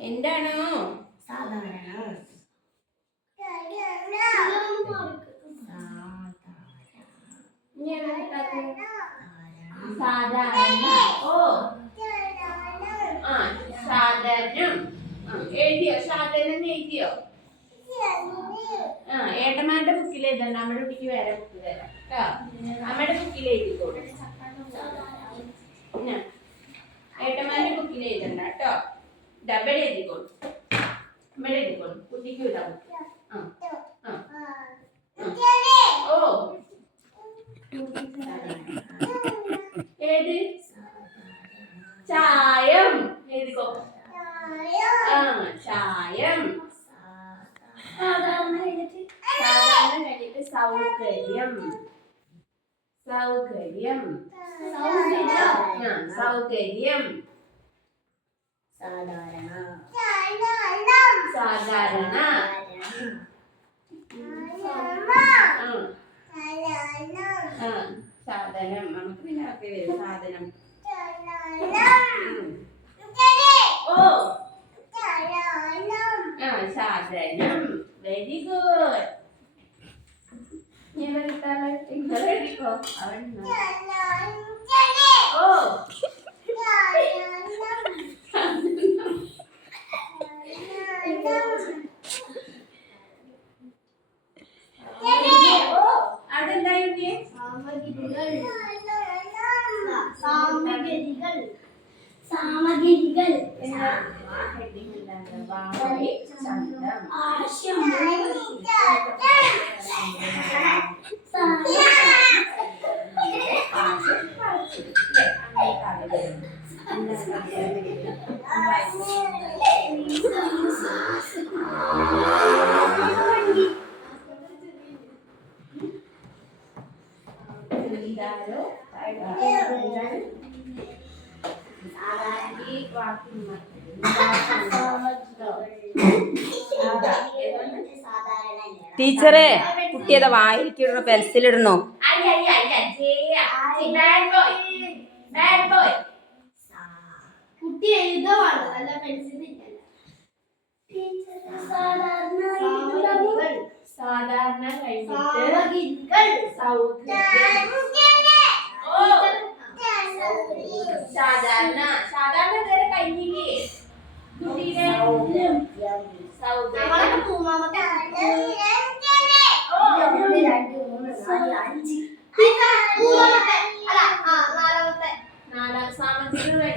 എന്താണോ സാധാരണ സാധാരണ ഓ സാധാരണം എഴുതിയോ? സാധാരണ എഴുതിയോ? ഏട്ടന്മാരുടെ ബുക്കിൽ എഴുതണ്ട. നമ്മുടെ കുട്ടിക്ക് വേറെ ബുക്ക് തരാം കേട്ടോ. അമ്മയുടെ ബുക്കിൽ എഴുതിക്കോളൂ. ഏട്ടന്മാരുടെ ബുക്കിൽ എഴുതണ്ട കേട്ടോ. ഡബിൾ എഴുതിക്കോളൂ. ഇവിടെ എഴുതിക്കോളൂ. കുട്ടിക്ക് വിടാം. ഓ ഏത്? ചായം എഴുതിക്കോ. ചായം. സാധാരണ കഴിഞ്ഞിട്ട് സൗകര്യം. സൗകര്യം. സൗകര്യം. സാധാരണ സാധാരണ സാധനം. നമുക്ക് പിന്നെ ഒക്കെ വരും. സാധനം. ഓ സാധനം. Very good. ഞാൻ എടുത്താലോ? നിങ്ങൾ എഴുതിക്കോ. ഓ അതെന്തായി? സാമഗ്രികൾ. സാമഗ്രികൾ. ആവശ്യം. ടീച്ചറെ കുട്ടിയതാ വായിരിക്കിടണോ പെൻസിലിടണോ? കുട്ടി എഴുതുവാണ് നല്ല പെൻസിൽ. സാധാരണ കഴിഞ്ഞിട്ട് സാധാരണ സാധാരണ നേരെ കഴിഞ്ഞില്ലേ? മൂന്നാമത്തെ